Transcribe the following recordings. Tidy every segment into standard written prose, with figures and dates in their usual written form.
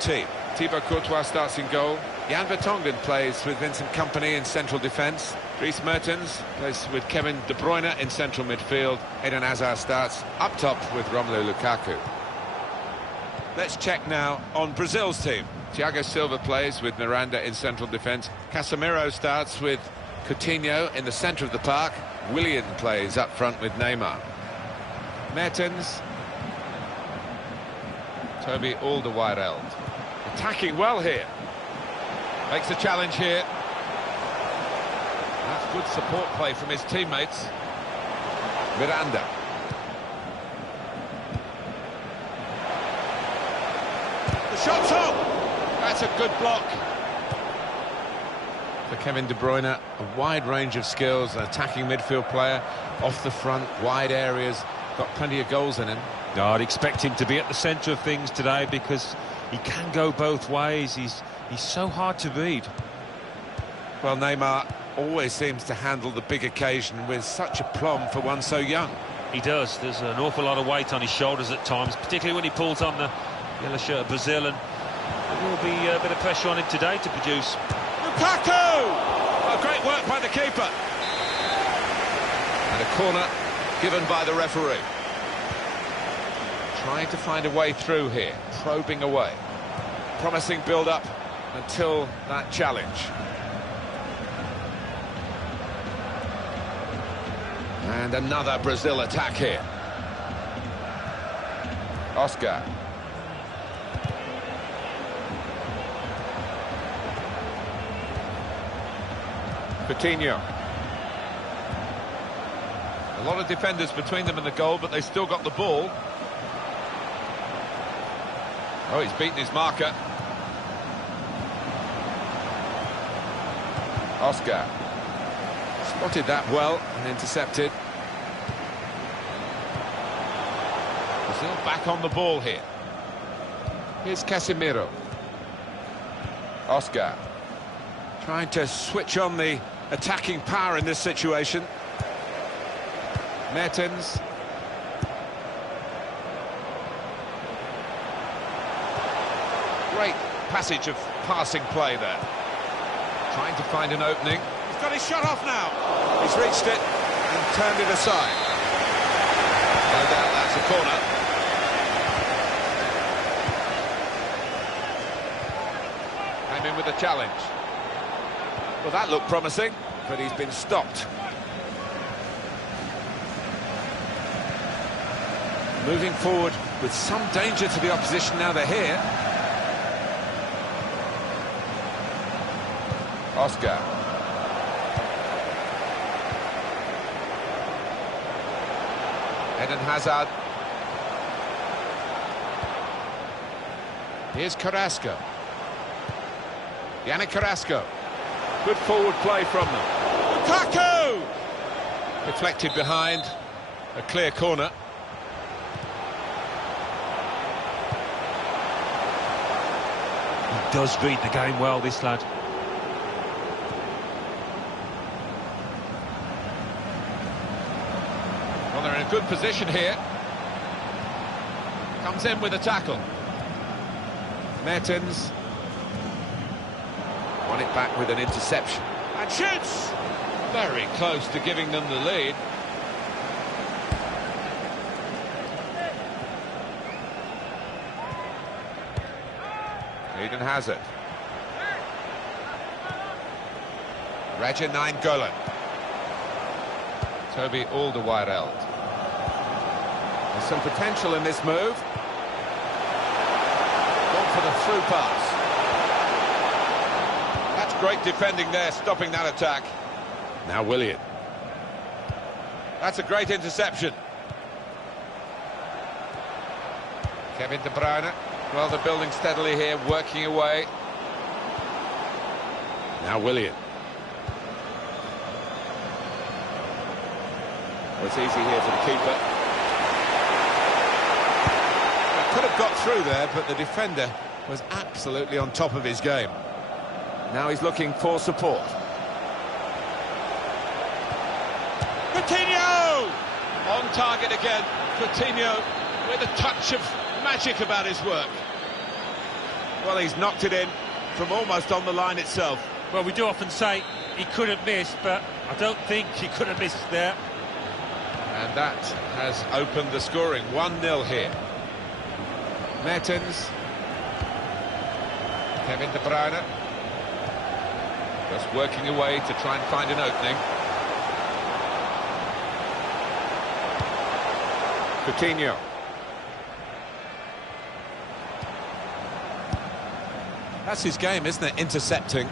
team. Thibaut Courtois starts in goal. Jan Vertonghen plays with Vincent Kompany in central defence. Dries Mertens plays with Kevin De Bruyne in central midfield. Eden Hazard starts up top with Romelu Lukaku. Let's check now on Brazil's team. Thiago Silva plays with Miranda in central defence. Casemiro starts with Coutinho in the centre of the park. Willian plays up front with Neymar. Mertens. Toby Alderweireld. Attacking well here. Makes a challenge here. That's good support play from his teammates. Miranda. The shot's on! That's a good block. For Kevin De Bruyne, a wide range of skills, an attacking midfield player, off the front, wide areas, got plenty of goals in him. No, I'd expect him to be at the centre of things today because he can go both ways. He's so hard to read. Well, Neymar always seems to handle the big occasion with such aplomb for one so young. He does. There's an awful lot of weight on his shoulders at times, particularly when he pulls on the yellow shirt of Brazil, and there will be a bit of pressure on him today to produce. Lukaku! Oh, great work by the keeper. And a corner given by the referee. Trying to find a way through here, probing away. Promising build-up until that challenge. And another Brazil attack here. Oscar. Coutinho. A lot of defenders between them and the goal, but they still got the ball. Oh, he's beaten his marker. Oscar. Spotted that well and intercepted. Brazil back on the ball here. Here's Casemiro. Oscar. Trying to switch on the attacking power in this situation. Mertens. Great passage of passing play there. Trying to find an opening. He's got his shot off now. He's reached it and turned it aside. No doubt that's a corner. Came in with a challenge. Well, that looked promising, but he's been stopped. Moving forward with some danger to the opposition now they're here. Oscar. Eden Hazard. Here's Carrasco. Yannick Carrasco. Good forward play from them. Lukaku! Deflected behind. A clear corner. He does read the game well, this lad. Well, they're in a good position here. Comes in with a tackle. Mertens. Won it back with an interception. And shoots! Very close to giving them the lead. Eden Hazard. Raja Nainggolan. Toby Alderweireld. There's some potential in this move. Gone for the through pass. That's great defending there, stopping that attack. Now Willian. That's a great interception. Kevin De Bruyne. Well, they're building steadily here, working away. Now Willian. Well, it's easy here for the keeper. Could have got through there, but the defender was absolutely on top of his game. Now he's looking for support. Coutinho! On target again. Coutinho with a touch of magic about his work. Well, he's knocked it in from almost on the line itself. Well, we do often say he couldn't miss, but I don't think he could have missed there. And that has opened the scoring. 1-0 here. Mertens. Kevin De Bruyne. Just working away to try and find an opening. Coutinho. That's his game, isn't it? Intercepting.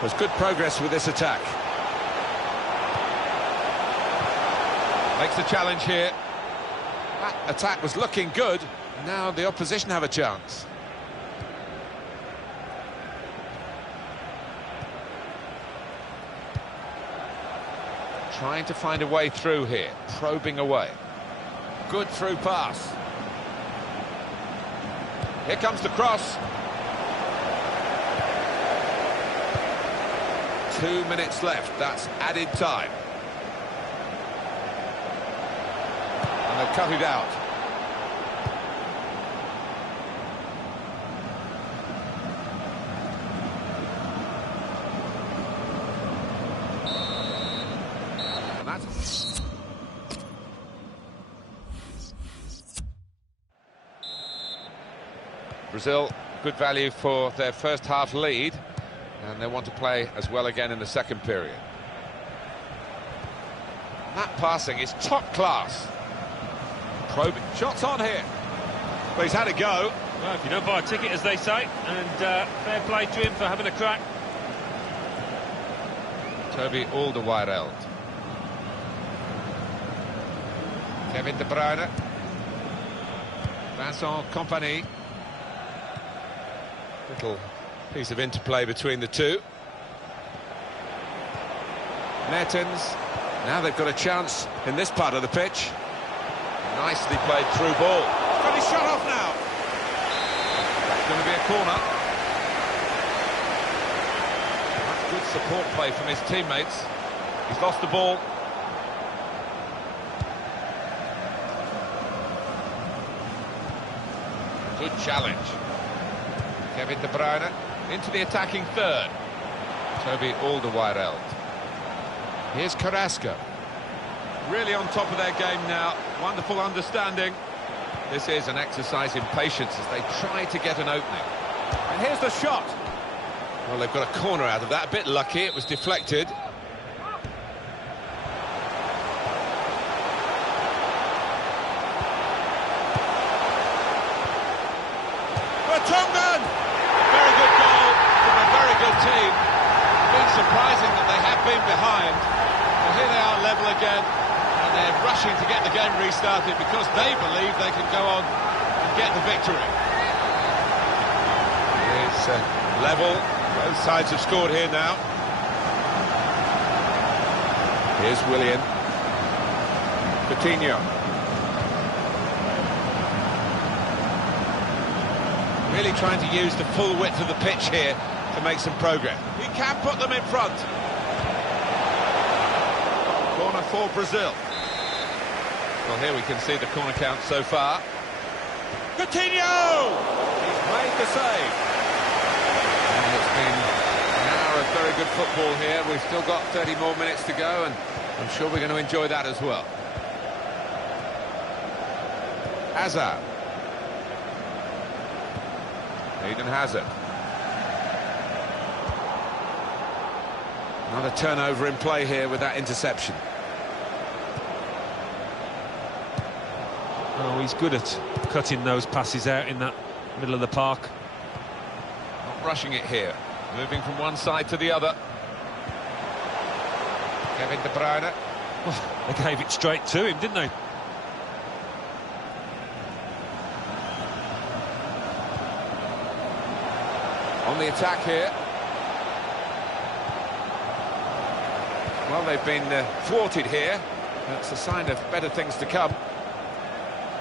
There's good progress with this attack. Makes the challenge here. That attack was looking good. Now the opposition have a chance. Trying to find a way through here. Probing away. Good through pass. Here comes the cross. 2 minutes left. That's added time. And they'll cut it out. And that's... Brazil, good value for their first half lead, and they want to play as well again in the second period. That passing is top class. Probing. Shots on here. Well, he's had a go. Well, if you don't buy a ticket, as they say, and fair play to him for having a crack. Toby Alderweireld. Kevin De Bruyne. Vincent Kompany. Little piece of interplay between the two. Mertens. Now they've got a chance in this part of the pitch. Nicely played through ball. Got his shot off now. That's going to be a corner. That's good support play from his teammates. He's lost the ball. Good challenge. Kevin De Bruyne into the attacking third. Toby Alderweireld. Here's Carrasco. Really on top of their game now. Wonderful understanding. This is an exercise in patience as they try to get an opening. And here's the shot. Well, they've got a corner out of that. A bit lucky, it was deflected. Vertonghen! Very good goal from a very good team. It's been surprising that they have been behind. But here they are level again. And they're rushing to get the game restarted because they believe they can go on and get the victory. It's level. Both sides have scored here now. Here's Willian. Coutinho. Really trying to use the full width of the pitch here to make some progress. He can put them in front. Corner for Brazil. Well, here we can see the corner count so far. Coutinho! He's made the save. And it's been an hour of very good football here. We've still got 30 more minutes to go, and I'm sure we're going to enjoy that as well. Hazard. Eden Hazard. Another turnover in play here with that interception. Oh, he's good at cutting those passes out in that middle of the park. Not rushing it here. Moving from one side to the other. Kevin De Bruyne. Oh, they gave it straight to him, didn't they? On the attack here. Well, they've been thwarted here. That's a sign of better things to come.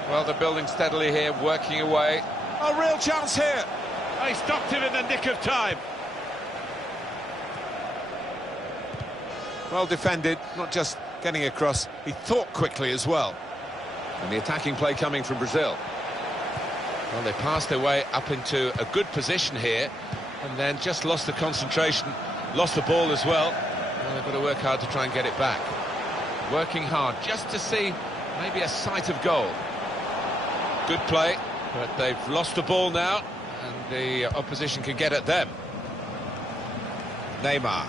Well, they're building steadily here, working away. A real chance here. They stopped him in the nick of time. Well defended, not just getting across, he thought quickly as well. And the attacking play coming from Brazil. Well, they passed their way up into a good position here, and then just lost the concentration, lost the ball as well. Well, they've got to work hard to try and get it back. Working hard just to see maybe a sight of goal. Good play, but they've lost the ball now, and the opposition can get at them. Neymar.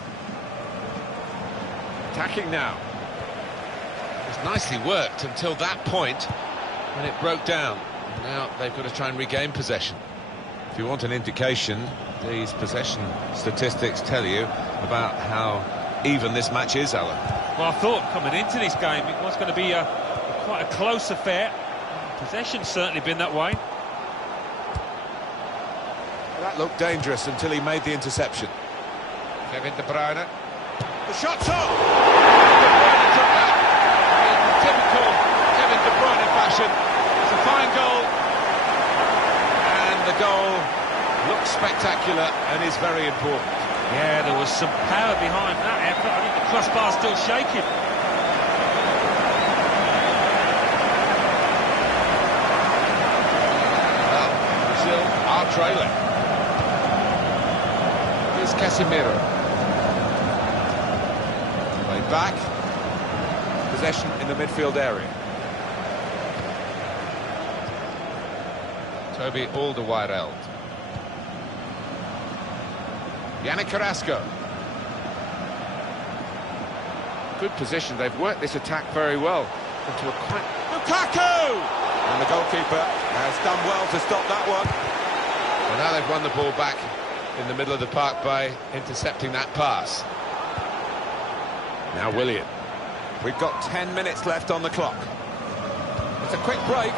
Attacking now. It was nicely worked until that point when it broke down. Now they've got to try and regain possession. If you want an indication, these possession statistics tell you about how even this match is, Alan. Well, I thought coming into this game it was going to be quite a close affair. Possession's certainly been that way. That looked dangerous until he made the interception. Kevin De Bruyne. The shot's on! De Bruyne took that in typical Kevin De Bruyne fashion. It's a fine goal. And the goal looks spectacular and is very important. Yeah, there was some power behind that effort. I think the crossbar's still shaking. Well, Brazil are trailing. Here's Casemiro. Played back. Possession in the midfield area. Toby Alderweireld. Yannick Carrasco. Good position. They've worked this attack very well into a quite... Lukaku! And the goalkeeper has done well to stop that one. And now they've won the ball back in the middle of the park by intercepting that pass. Now Willian. We've got 10 minutes left on the clock. It's a quick break.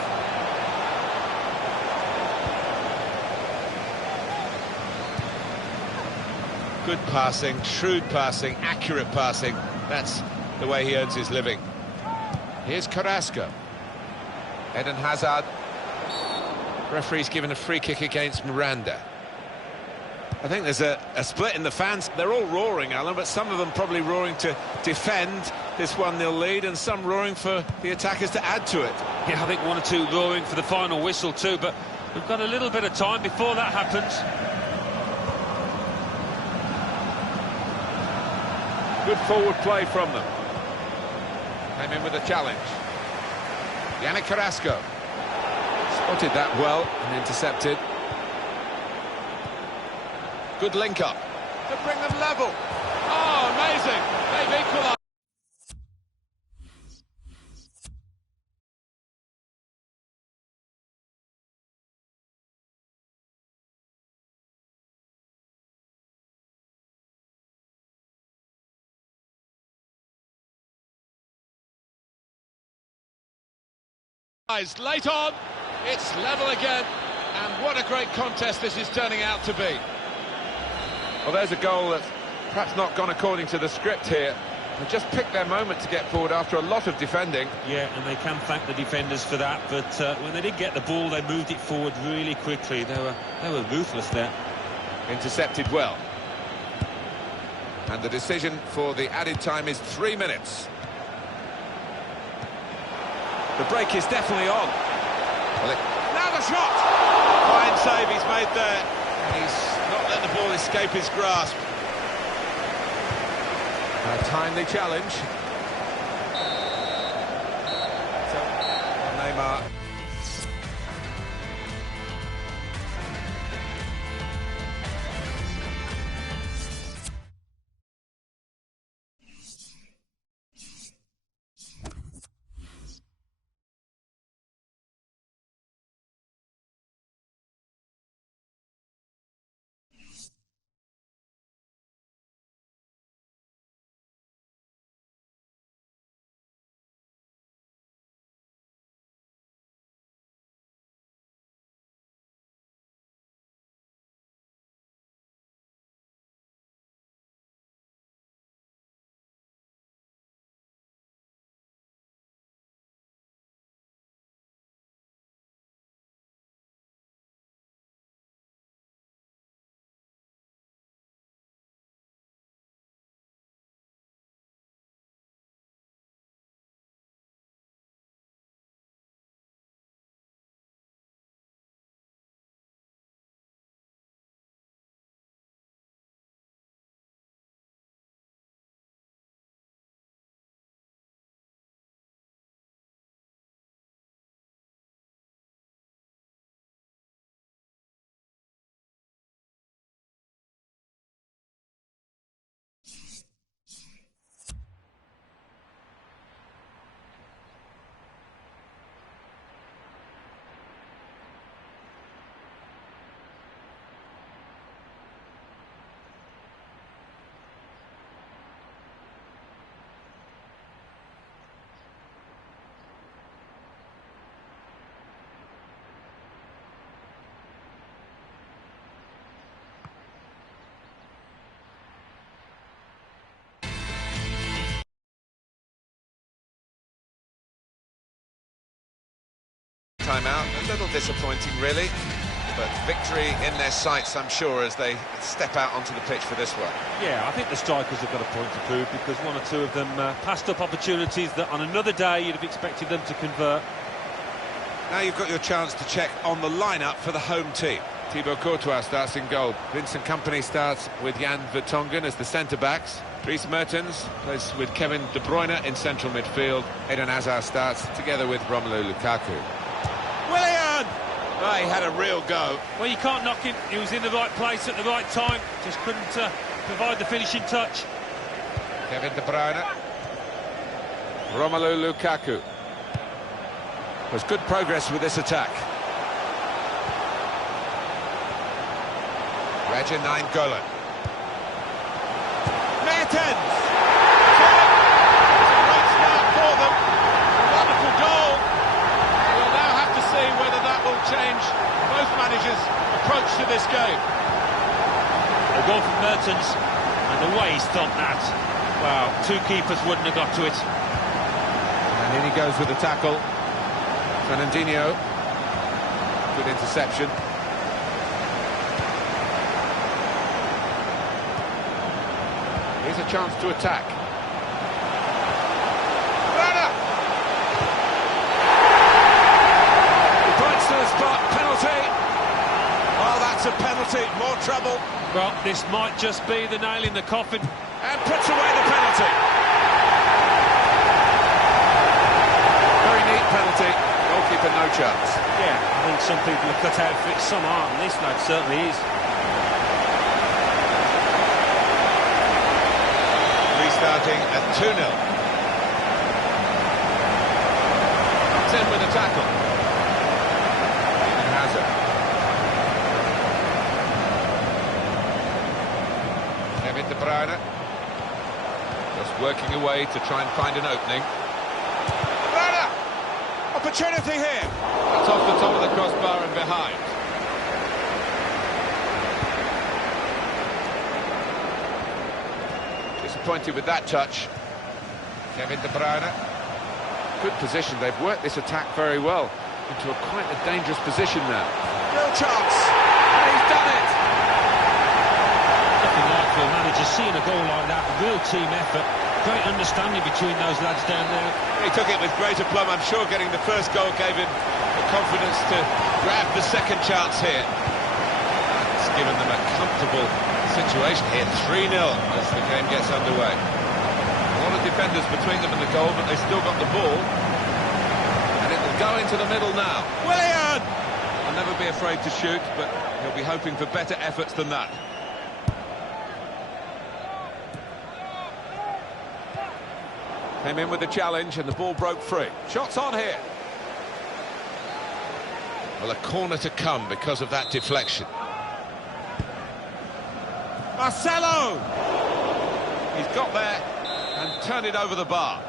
Good passing, shrewd passing, accurate passing. That's the way he earns his living. Here's Carrasco. Eden Hazard. Referee's given a free kick against Miranda. I think there's a split in the fans. They're all roaring, Alan, but some of them probably roaring to defend this 1-0 lead, and some roaring for the attackers to add to it. Yeah, I think one or two roaring for the final whistle too, but we've got a little bit of time before that happens. Good forward play from them. Came in with a challenge. Yannick Carrasco. Spotted that well and intercepted. Good link-up to bring them level. Oh, amazing. They've equalised. Late on, it's level again, and what a great contest this is turning out to be. Well, there's a goal that's perhaps not gone according to the script here. They just picked their moment to get forward after a lot of defending. Yeah, and they can thank the defenders for that, but when they did get the ball, they moved it forward really quickly. They were ruthless there. Intercepted well. And the decision for the added time is 3 minutes. The break is definitely on. Well, now the shot! Fine save he's made there. He's not let the ball escape his grasp. A timely challenge. So, Neymar. time out. A little disappointing, really. But victory in their sights, I'm sure, as they step out onto the pitch for this one. Yeah, I think the strikers have got a point to prove, because one or two of them passed up opportunities that on another day you'd have expected them to convert. Now you've got your chance to check on the lineup for the home team. Thibaut Courtois starts in goal. Vincent Kompany starts with Jan Vertonghen as the centre-backs. Dries Mertens plays with Kevin De Bruyne in central midfield. Eden Hazard starts together with Romelu Lukaku. Willian! Oh, he had a real go. Well, you can't knock him. He was in the right place at the right time. Just couldn't provide the finishing touch. Kevin De Bruyne. Romelu Lukaku. There's good progress with this attack. Regin Nainggolan. Mertens! Great start for them. Wonderful goal. We'll now have to see whether that will change both managers' approach to this game. A goal from Mertens, and the way he's stopped that. Wow, two keepers wouldn't have got to it. And in he goes with the tackle. Fernandinho. Good interception. Here's a chance to attack. Rana! He points to the spot. Penalty. Oh, that's a penalty. More trouble. Well, this might just be the nail in the coffin. And puts away the penalty. Very neat penalty. Goalkeeper no chance. Yeah, I think some people are cut out for it, some aren't, and this lad certainly is. Restarting at 2-0. Comes in with a tackle. Eden Hazard. Kevin De Bruyne. Just working away to try and find an opening. Opportunity here. That's off the top of the crossbar and behind. Disappointed with that touch. Kevin De Bruyne. Good position. They've worked this attack very well into quite a dangerous position now. Real chance. And he's done it. Nothing like for a manager seeing a goal like that. Real team effort. Great understanding between those lads down there. He took it with great aplomb. I'm sure getting the first goal gave him the confidence to grab the second chance here. It's given them a comfortable situation here. 3-0 as the game gets underway. A lot of defenders between them and the goal, but they've still got the ball. And it will go into the middle now. Willian! I'll never be afraid to shoot, but he'll be hoping for better efforts than that. Came in with the challenge and the ball broke free. Shots on here. Well, a corner to come because of that deflection. Marcelo! He's got there and turned it over the bar.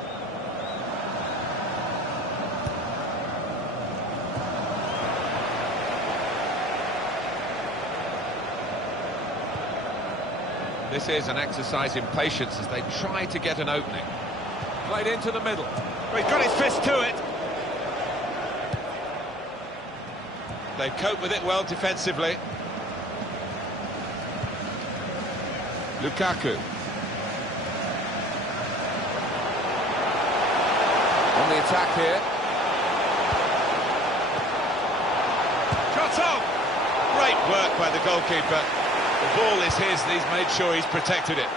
This is an exercise in patience as they try to get an opening. Played into the middle. He's got his fist to it. They cope with it well defensively. Lukaku. On the attack here. Shot on! Great work by the goalkeeper. The ball is his and he's made sure he's protected it.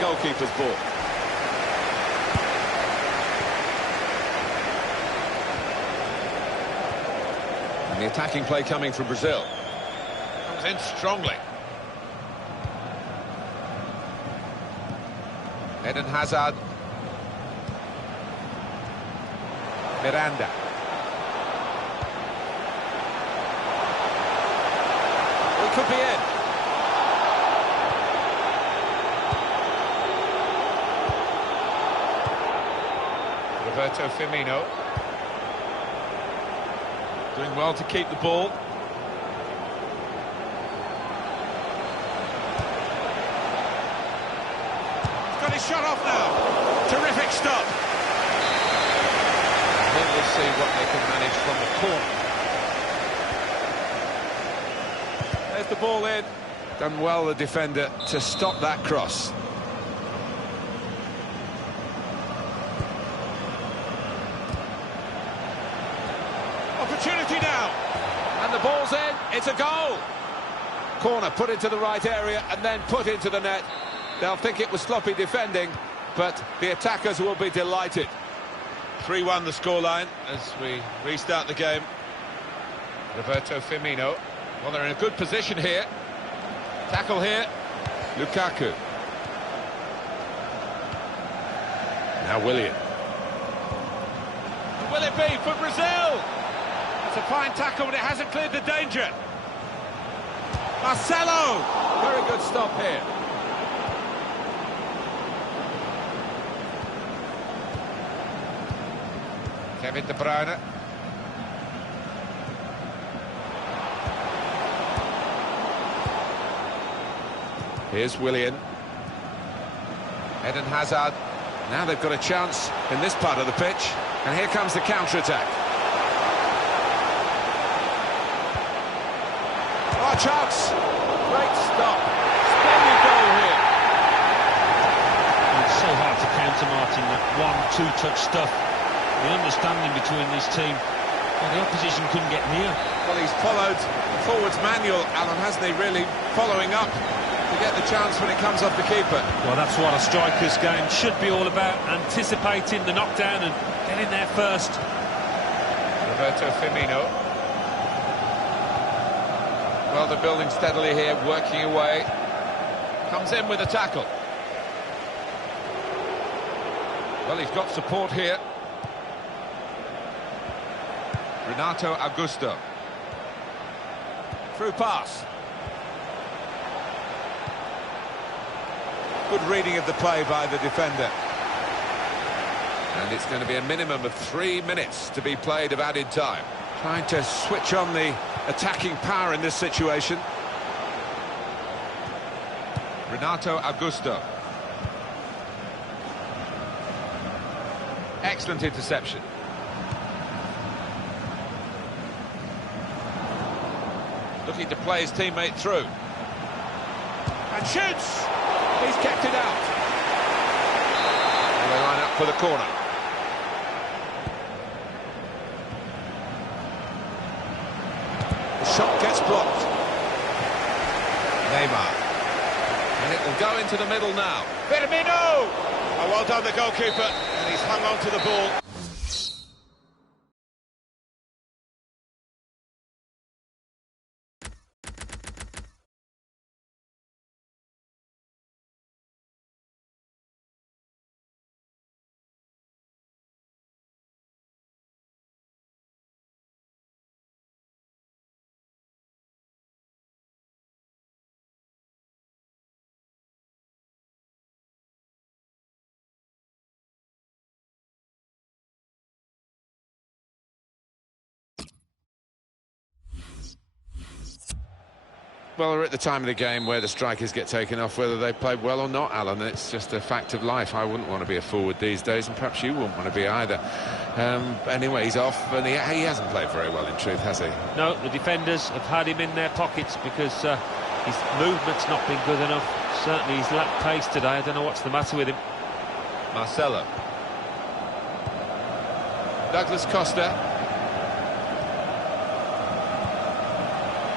Goalkeeper's ball. And the attacking play coming from Brazil. Comes in strongly. Eden Hazard. Miranda. It could be in. Roberto Firmino. Doing well to keep the ball. Well, he's shot off now. Terrific stop. Then we'll see what they can manage from the corner. There's the ball in. Done well, the defender, to stop that cross. Opportunity now. And the ball's in. It's a goal. Corner put into the right area and then put into the net. They'll think it was sloppy defending, but the attackers will be delighted. 3-1 the scoreline as we restart the game. Roberto Firmino. Well, they're in a good position here. Tackle here. Lukaku. Now Willian. Will it be for Brazil? It's a fine tackle, but it hasn't cleared the danger. Marcelo! Very good stop here. Kevin De Bruyne. Here's Willian. Eden Hazard. Now they've got a chance in this part of the pitch. And here comes the counter-attack. Oh, chance! Great stop. Splendid goal here. It's so hard to counter, Martin, that 1-2 touch stuff. The understanding between this team. Well, the opposition couldn't get near. Well, he's followed the forwards manual, Alan, hasn't he, really following up to get the chance when it comes off the keeper. Well, that's what a striker's game should be all about, anticipating the knockdown and getting there first. Roberto Firmino. Well, they're building steadily here, working away. Comes in with a tackle. Well, he's got support here. Renato Augusto. Through pass. Good reading of the play by the defender. And it's going to be a minimum of 3 minutes to be played of added time. Trying to switch on the attacking power in this situation. Renato Augusto. Excellent interception. Looking to play his teammate through. And shoots! He's kept it out. And they line up for the corner. The shot gets blocked. Neymar. And it will go into the middle now. Firmino! Oh, well done, the goalkeeper. And he's hung on to the ball. Well, we're at the time of the game where the strikers get taken off, whether they played well or not, Alan. It's just a fact of life. I wouldn't want to be a forward these days, and perhaps you wouldn't want to be either. Anyway, he's off, and he hasn't played very well, in truth, has he? No, the defenders have had him in their pockets because his movement's not been good enough. Certainly he's lacked pace today. I don't know what's the matter with him. Marcelo. Douglas Costa.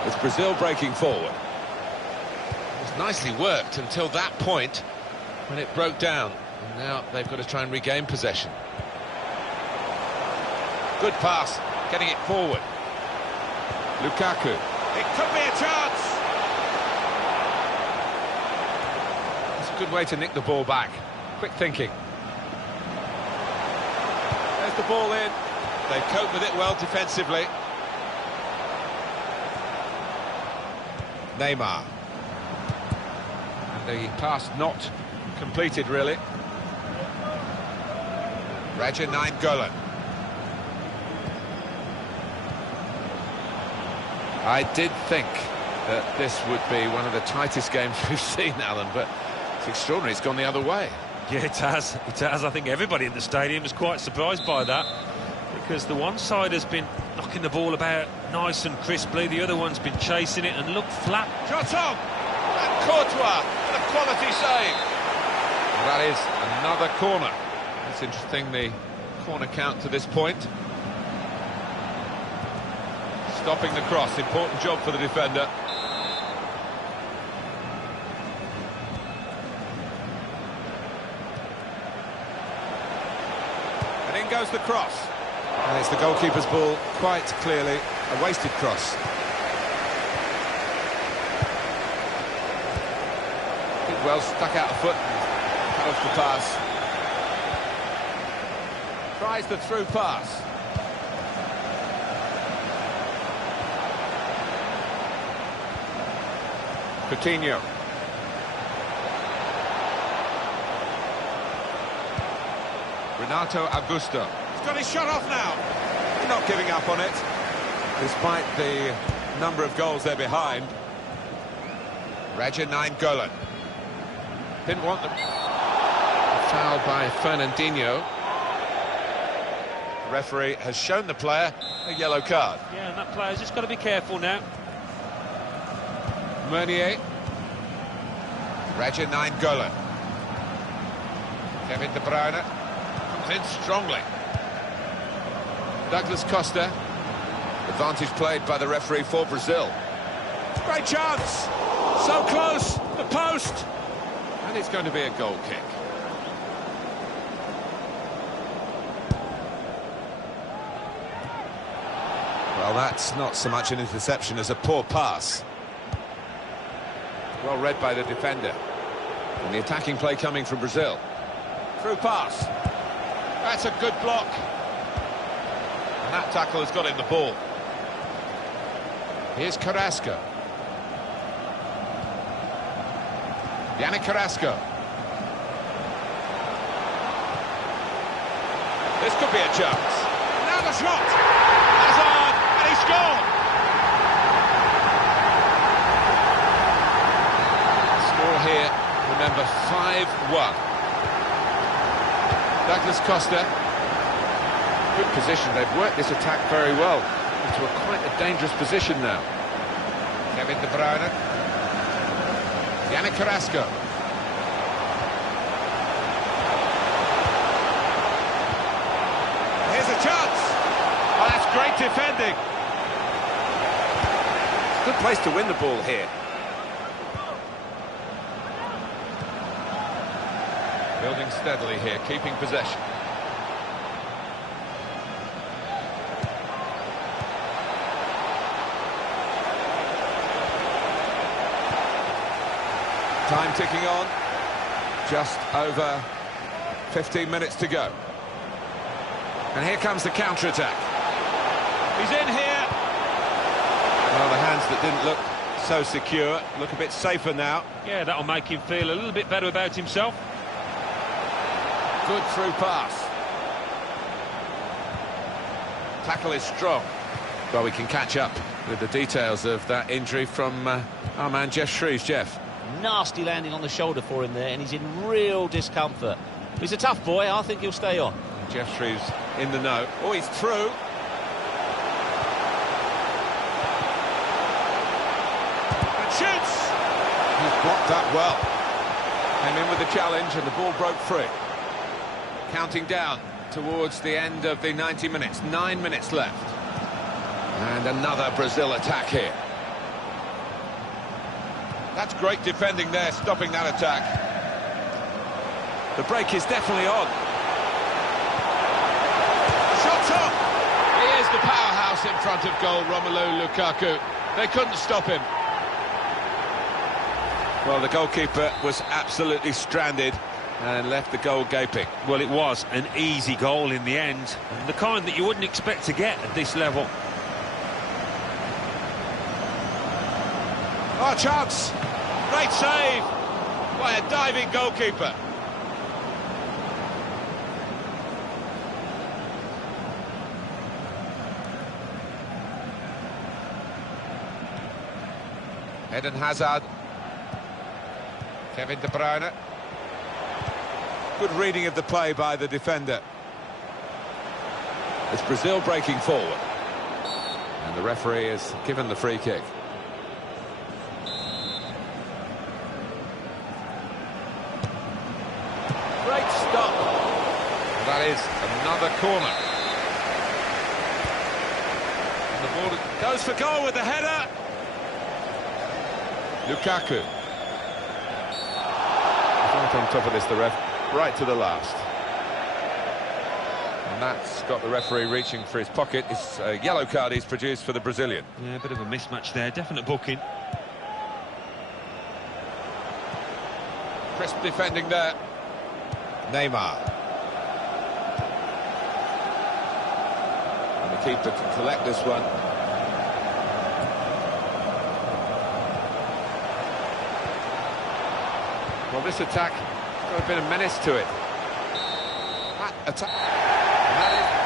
It's Brazil breaking forward. It was nicely worked until that point when it broke down. And now they've got to try and regain possession. Good pass, getting it forward. Lukaku. It could be a chance. It's a good way to nick the ball back. Quick thinking. There's the ball in. They cope with it well defensively. Neymar. And the pass not completed, really. Raja Nainggolan. I did think that this would be one of the tightest games we've seen, Alan, but it's extraordinary. It's gone the other way. Yeah, it has. It has. I think everybody in the stadium is quite surprised by that, because the one side has been knocking the ball about nice and crisply, the other one's been chasing it and looked flat. Shot on! And Courtois, what a quality save! That is another corner. That's interesting, the corner count to this point. Stopping the cross, important job for the defender. And in goes the cross. And it's the goalkeeper's ball, quite clearly a wasted cross. Well stuck out a foot and cut off the pass. Tries the through pass. Coutinho. Renato Augusto. He's got his shot off now. He's not giving up on it, despite the number of goals they're behind. Raja Nainggolan. Didn't want them. Fouled by Fernandinho. The referee has shown the player a yellow card. Yeah, and that player's just got to be careful now. Meunier. Raja Nainggolan. Kevin De Bruyne comes in strongly. Douglas Costa. Advantage played by the referee for Brazil. Great chance! So close! The post! And it's going to be a goal kick. Well, that's not so much an interception as a poor pass. Well read by the defender. And the attacking play coming from Brazil. Through pass. That's a good block. And that tackle has got him the ball. Here's Carrasco. Yannick Carrasco. This could be a chance. Now the shot! Hazard! And he scored! Score here, remember, 5-1. Douglas Costa. Good position. They've worked this attack very well into quite a dangerous position now. Kevin De Bruyne. Yannick Carrasco. Here's a chance. Oh, that's great defending. Good place to win the ball here. Building steadily here, keeping possession. Time ticking on. Just over 15 minutes to go. And here comes the counter-attack. He's in here. Well, the hands that didn't look so secure look a bit safer now. Yeah, that'll make him feel a little bit better about himself. Good through pass. Tackle is strong. Well, we can catch up with the details of that injury from our man Jeff Shreves. Jeff. Nasty landing on the shoulder for him there, and he's in real discomfort. He's a tough boy. I think he'll stay on. Jeff Shreves in the know. Oh, he's through. And shoots! He's blocked that well. Came in with the challenge and the ball broke free. Counting down towards the end of the 90 minutes. 9 minutes left. And another Brazil attack here. That's great defending there, stopping that attack. The break is definitely on. The shot's on! He is the powerhouse in front of goal, Romelu Lukaku. They couldn't stop him. Well, the goalkeeper was absolutely stranded and left the goal gaping. Well, it was an easy goal in the end, and the kind that you wouldn't expect to get at this level. Oh, chance! Great save by a diving goalkeeper. Eden Hazard. Kevin De Bruyne. Good reading of the play by the defender. It's Brazil breaking forward. And the referee has given the free kick. Great stop. And that is another corner. And the ball goes for goal with the header. Lukaku. Right on top of this, the ref, right to the last. And that's got the referee reaching for his pocket. It's a yellow card he's produced for the Brazilian. Yeah, a bit of a mismatch there, definite booking. Crisp defending there. Neymar. And the keeper can collect this one. Well, this attack got a bit of menace to it. That attack. And that is...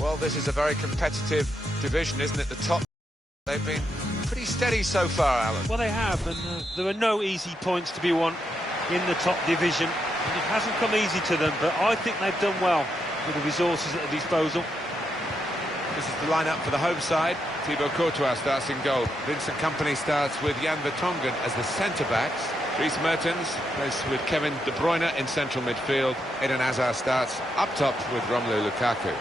Well, this is a very competitive division, isn't it? The top, they've been pretty steady so far, Alan. Well, they have, and there are no easy points to be won in the top division. And it hasn't come easy to them, but I think they've done well with the resources at their disposal. This is the lineup for the home side. Thibaut Courtois starts in goal. Vincent Kompany starts with Jan Vertonghen as the centre-backs. Dries Mertens plays with Kevin De Bruyne in central midfield. Eden Hazard starts up top with Romelu Lukaku.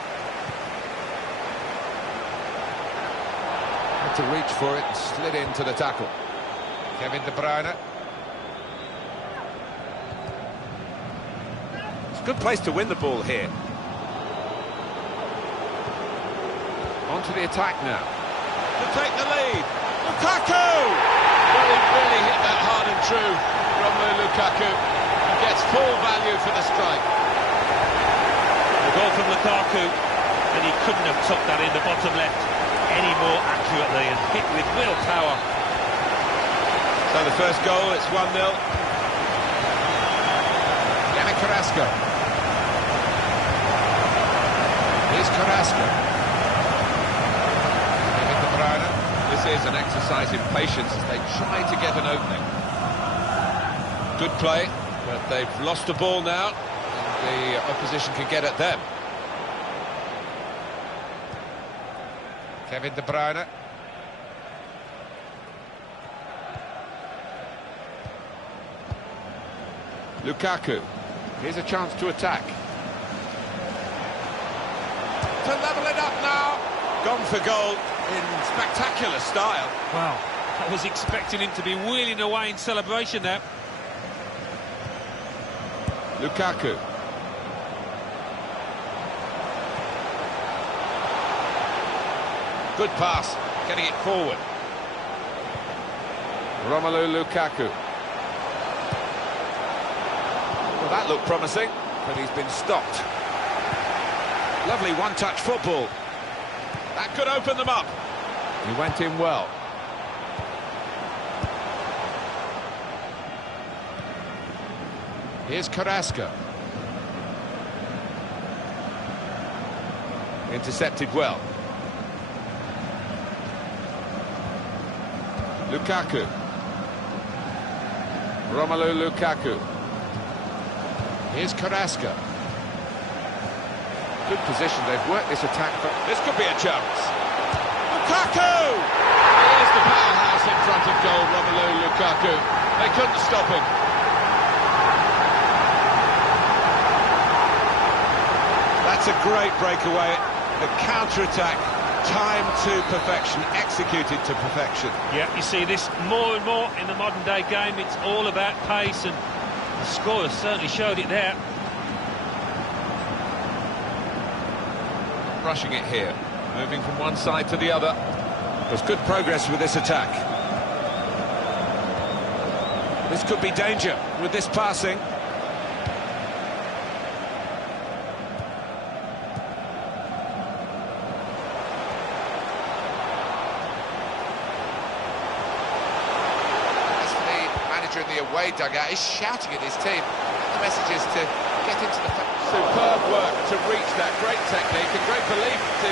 To reach for it, slid into the tackle. Kevin De Bruyne. It's a good place to win the ball here. On to the attack now. To take the lead. Lukaku! Well, he really hit that hard and true. Romelu Lukaku. He gets full value for the strike. The goal from Lukaku, and he couldn't have tucked that in the bottom left any more accurately and hit with real power. So the first goal, it's 1-0. Yannick Carrasco. Here's Carrasco. Kevin De Bruyne. This is an exercise in patience as they try to get an opening. Good play, but they've lost the ball now, and the opposition can get at them. Kevin De Bruyne. Lukaku. Here's a chance to attack. To level it up now. Gone for goal in spectacular style. Wow, I was expecting him to be wheeling away in celebration there. Lukaku. Good pass, getting it forward. Romelu Lukaku. Well, that looked promising, but he's been stopped. Lovely one-touch football. That could open them up. He went in well. Here's Carrasco. Intercepted well. Lukaku. Romelu Lukaku. Here's Carrasco. Good position, they've worked this attack. This could be a chance. Lukaku! Here's the powerhouse in front of goal, Romelu Lukaku. They couldn't stop him. That's a great breakaway. The counter-attack, timed to perfection, executed to perfection. Yeah, you see this more and more in the modern-day game. It's all about pace, and the score certainly showed it there. Rushing it here, moving from one side to the other. There's good progress with this attack. This could be danger with this passing. As for the manager in the away dugout, he's shouting at his team. The message is to get into the... Superb work to reach that, great technique and great belief to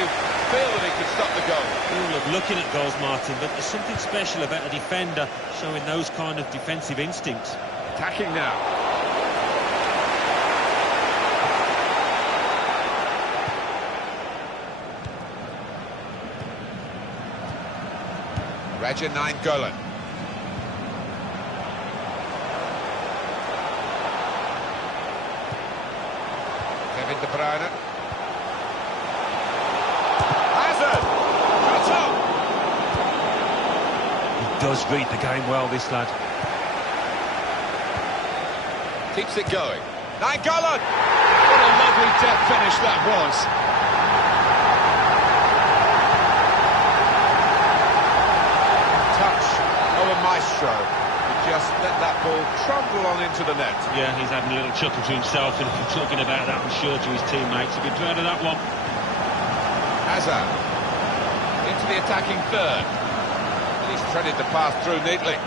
feel that he could stop the goal. Oh, look, looking at goals, Martin, but there's something special about a defender showing those kind of defensive instincts. Attacking now. Raja Nainggolan. Kevin De Bruyne. Hazard! Shot up! He does read the game well, this lad. Keeps it going. Nainggolan! What a lovely death finish that was. Touch of a maestro. He just let that ball trundle on into the net. Yeah, he's having a little chuckle to himself, and if you're talking about that, I'm sure to his teammates, he'll be proud of that one. Hazard into the attacking third. He's threaded the path through neatly.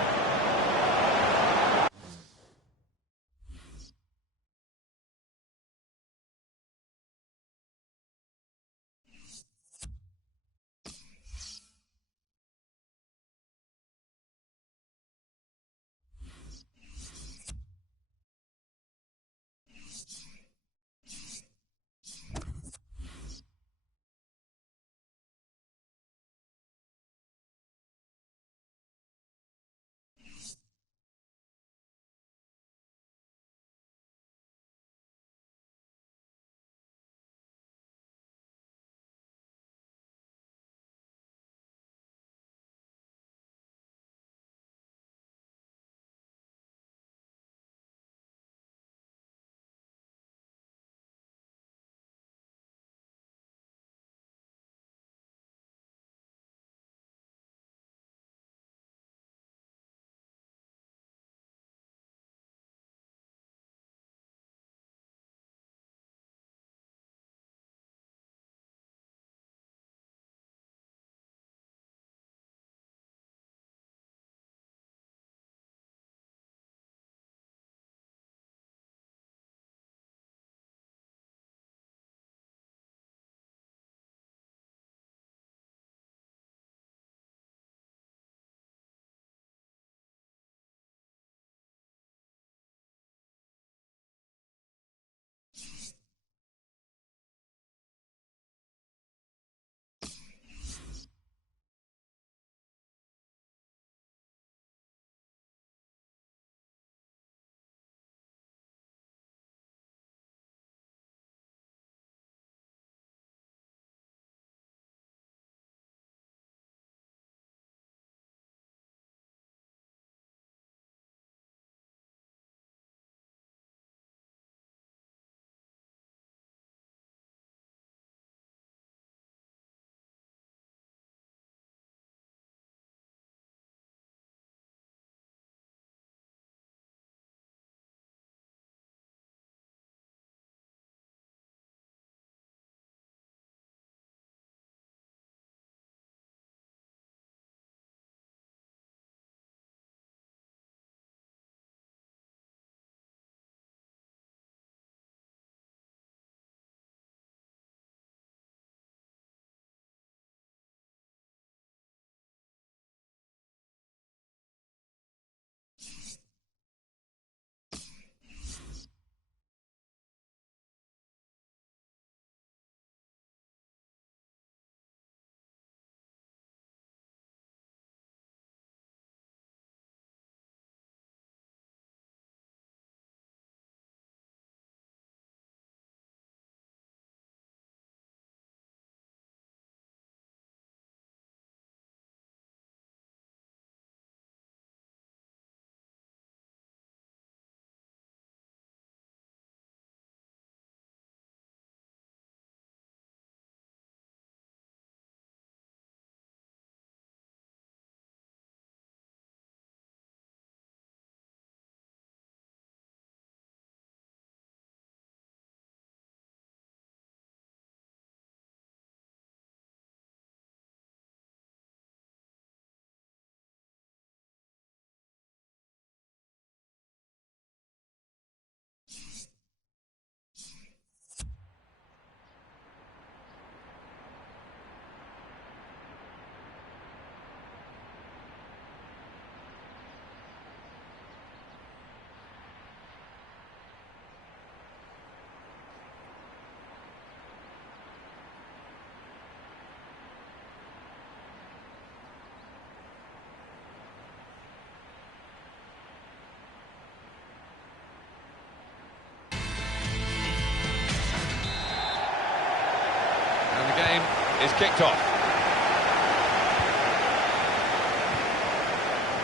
is kicked off.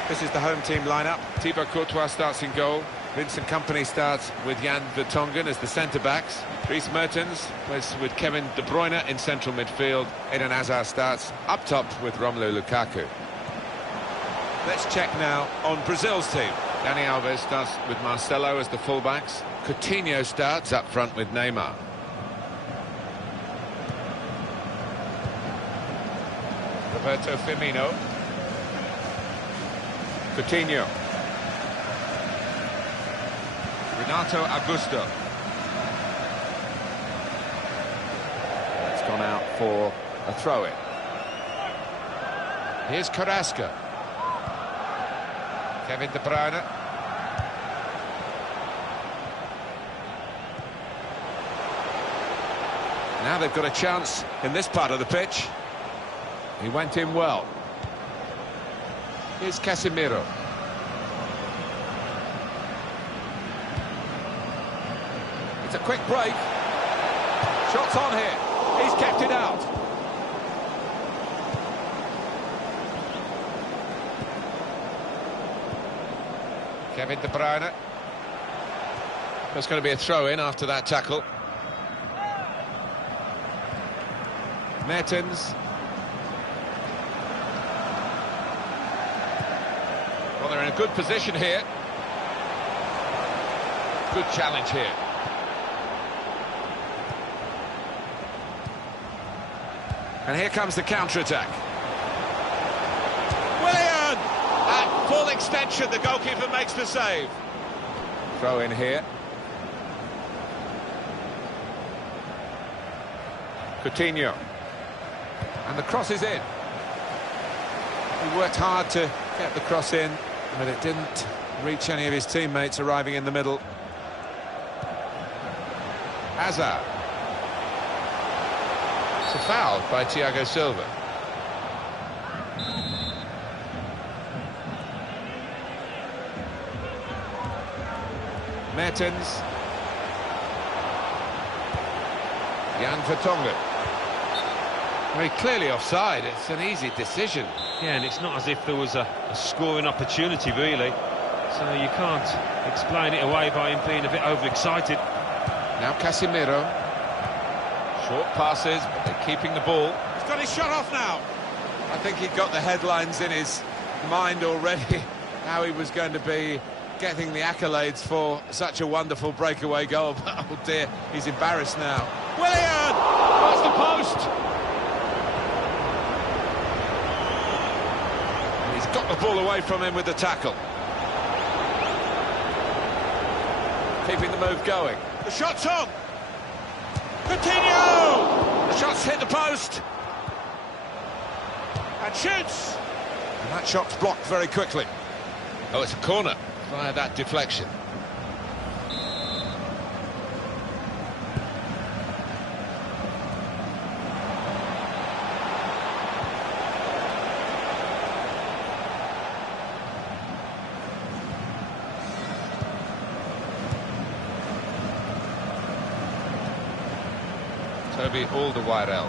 This is the home team lineup. Thibaut Courtois starts in goal. Vincent Kompany starts with Jan Vertonghen as the centre-backs. Dries Mertens plays with Kevin De Bruyne in central midfield. Eden Hazard starts up top with Romelu Lukaku. Let's check now on Brazil's team. Dani Alves starts with Marcelo as the fullbacks. Coutinho starts up front with Neymar. Roberto Firmino. Coutinho. Renato Augusto. It's gone out for a throw-in. Here's Carrasco. Kevin De Bruyne. Now they've got a chance in this part of the pitch. He went in well. Here's Casemiro. It's a quick break. Shots on here. He's kept it out. Kevin De Bruyne. There's going to be a throw-in after that tackle. Mertens. Well, they're in a good position here. Good challenge here. And here comes the counter-attack. Willian! At full extension, the goalkeeper makes the save. Throw in here. Coutinho. And the cross is in. He worked hard to get the cross in, but it didn't reach any of his teammates arriving in the middle. Hazard. It's a foul by Thiago Silva. Mertens. Jan Vertonghen. Very clearly offside. It's an easy decision. Yeah, and it's not as if there was a scoring opportunity, really. So you can't explain it away by him being a bit overexcited. Now Casemiro. Short passes, but they're keeping the ball. He's got his shot off now. I think he got the headlines in his mind already, how he was going to be getting the accolades for such a wonderful breakaway goal. But, oh dear, he's embarrassed now. Willian! Past the post! And he's got the ball away from him with the tackle. Keeping the move going. The shot's on! Coutinho! The shot's hit the post. And shoots! And that shot's blocked very quickly. Oh, it's a corner via that deflection. Toby Alderweireld.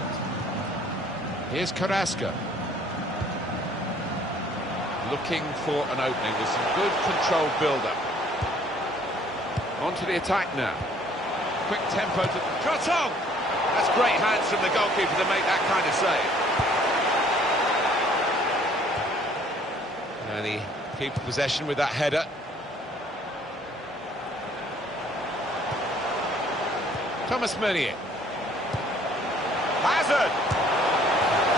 Here's Carrasco. Looking for an opening with some good controlled build-up. On to the attack now. Quick tempo to... Shot on! That's great hands from the goalkeeper to make that kind of save. And he keeps possession with that header. Thomas Meunier. Hazard!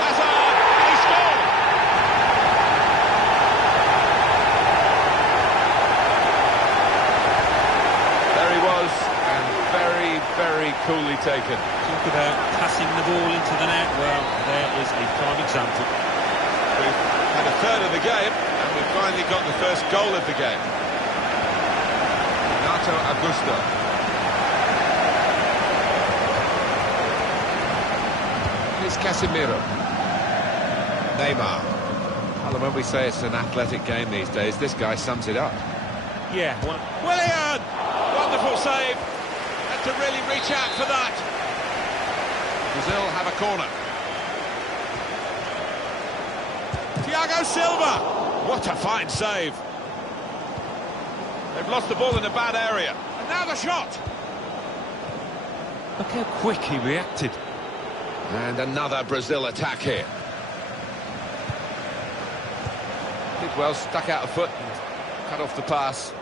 Hazard! He scored! There he was, and very, very coolly taken. Talk about passing the ball into the net. Well, there is a prime example. We've had a third of the game, and we've finally got the first goal of the game. Renato Augusto. Here's Casemiro. Neymar. Well, when we say it's an athletic game these days, this guy sums it up. Yeah. Willian! Wonderful save. Had to really reach out for that. Brazil have a corner. Thiago Silva! What a fine save. They've lost the ball in a bad area. And now the shot! Look how quick he reacted. And another Brazil attack here. Did well, stuck out a foot and cut off the pass.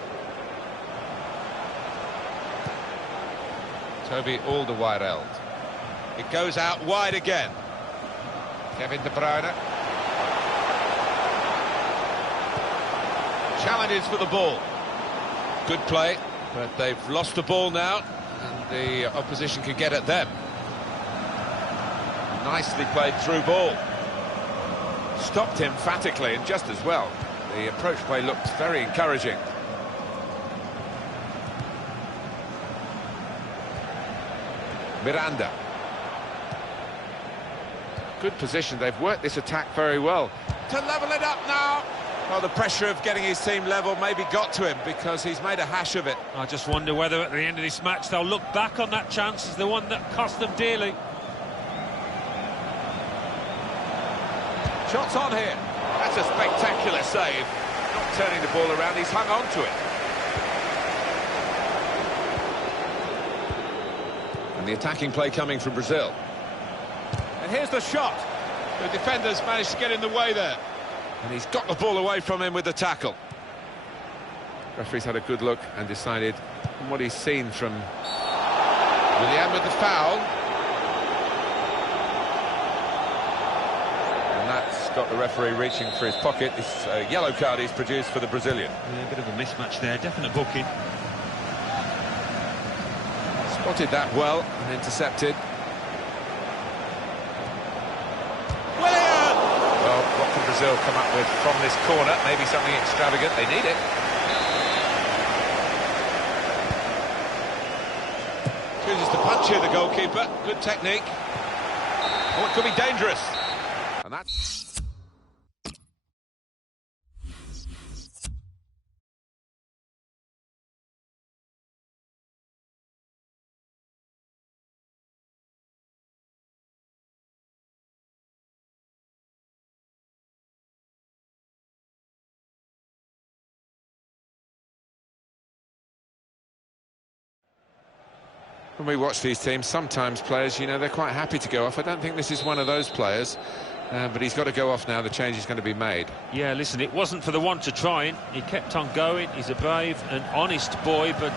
Toby Alderweireld. It goes out wide again. Kevin De Bruyne. Challenges for the ball. Good play, but they've lost the ball now, and the opposition can get at them. Nicely played through ball. Stopped emphatically and just as well. The approach play looked very encouraging. Miranda. Good position, they've worked this attack very well. To level it up now. Well, the pressure of getting his team level maybe got to him because he's made a hash of it. I just wonder whether at the end of this match they'll look back on that chance as the one that cost them dearly. Shots on here. That's a spectacular save. Not turning the ball around, he's hung on to it. And the attacking play coming from Brazil. And here's the shot. The defenders managed to get in the way there. And he's got the ball away from him with the tackle. Referee's had a good look and decided from what he's seen from Willian with the foul. And that's got the referee reaching for his pocket. This yellow card he's produced for the Brazilian. Yeah, a bit of a mismatch there, definite booking. Spotted that well and intercepted. Well, what can Brazil come up with from this corner? Maybe something extravagant. They need it. Chooses to punch here, the goalkeeper. Good technique. Oh, it could be dangerous. And that's... When we watch these teams, sometimes players, you know, they're quite happy to go off. I don't think this is one of those players, but he's got to go off now. The change is going to be made. Yeah, listen, it wasn't for the one to try. He kept on going. He's a brave and honest boy, but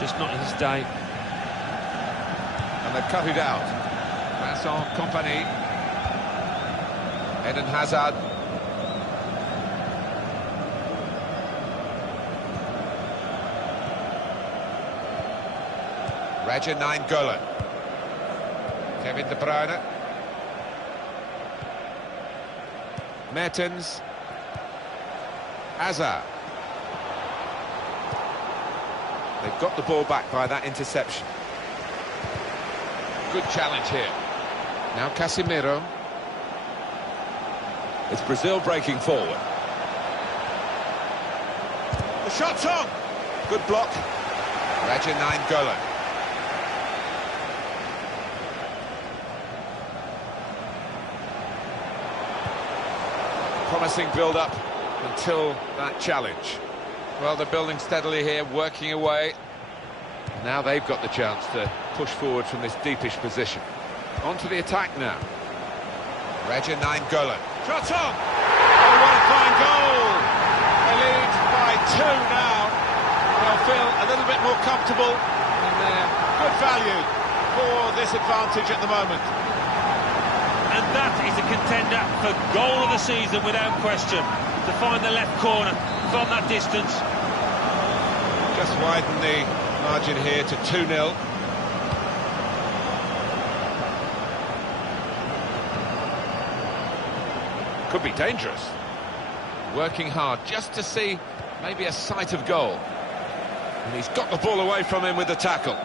just not his day. And they've cut it out. Vincent Kompany. Eden Hazard. Raja Nainggolan. Kevin De Bruyne. Mertens. Hazard. They've got the ball back by that interception. Good challenge here. Now Casemiro. It's Brazil breaking forward. The shot's on. Good block. Raja Nainggolan. Promising build-up until that challenge. Well, they're building steadily here, working away. Now they've got the chance to push forward from this deepish position. On to the attack now. Raja Nainggolan. Shot on! Oh, what a fine goal! They lead by 2 now. They'll feel a little bit more comfortable, and they're good value for this advantage at the moment. And that is a contender for goal of the season without question. To find the left corner from that distance. Just widen the margin here to 2-0. Could be dangerous. Working hard just to see maybe a sight of goal. And he's got the ball away from him with the tackle.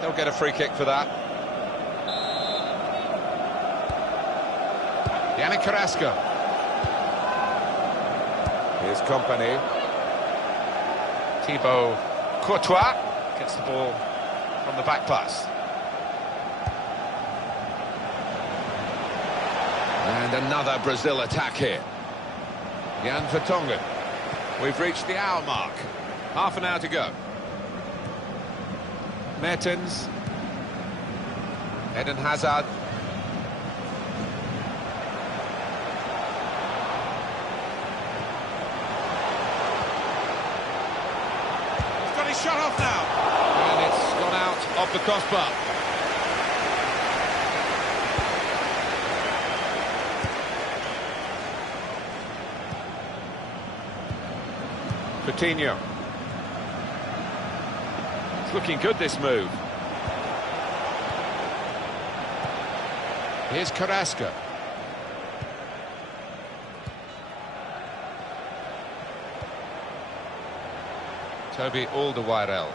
They'll get a free kick for that. Yannick Carrasco. Here's Kompany. Thibaut Courtois gets the ball from the back pass. And another Brazil attack here. Jan Vertonghen. We've reached the hour mark. Half an hour to go. Mertens. Eden Hazard. He's got his shot off now. And it's gone out off the crossbar. Coutinho. It's looking good, this move. Here's Carrasco. Toby Alderweireld.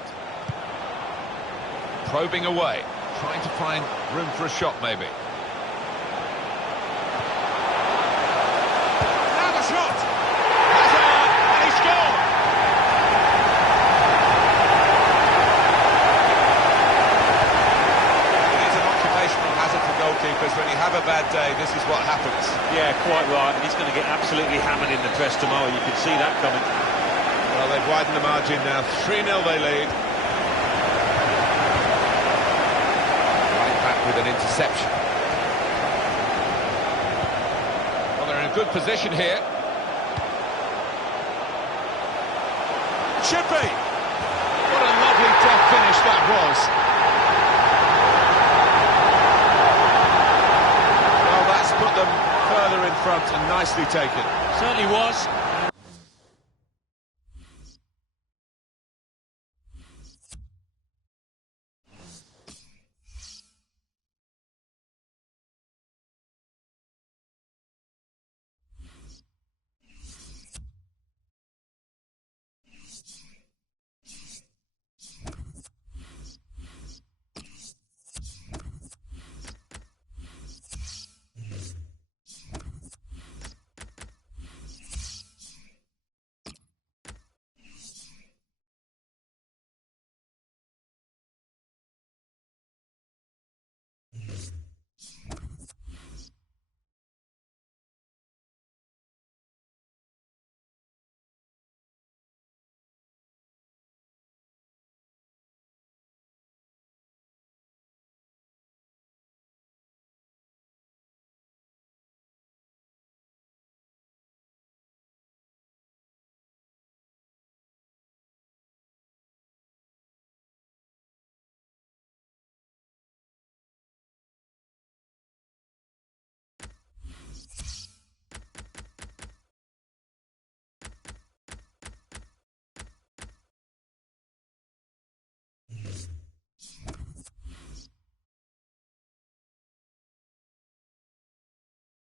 Probing away, trying to find room for a shot, maybe. Now the shot! Hazard, and he scored! It is an occupational hazard for goalkeepers. When you have a bad day, this is what happens. Yeah, quite right. And he's going to get absolutely hammered in the press tomorrow. You can see that coming. Well, they've widened the margin now. 3-0 they lead. Right back with an interception. Well, they're in a good position here. Should be. What a lovely death finish that was. Well, that's put them further in front and nicely taken. Certainly was.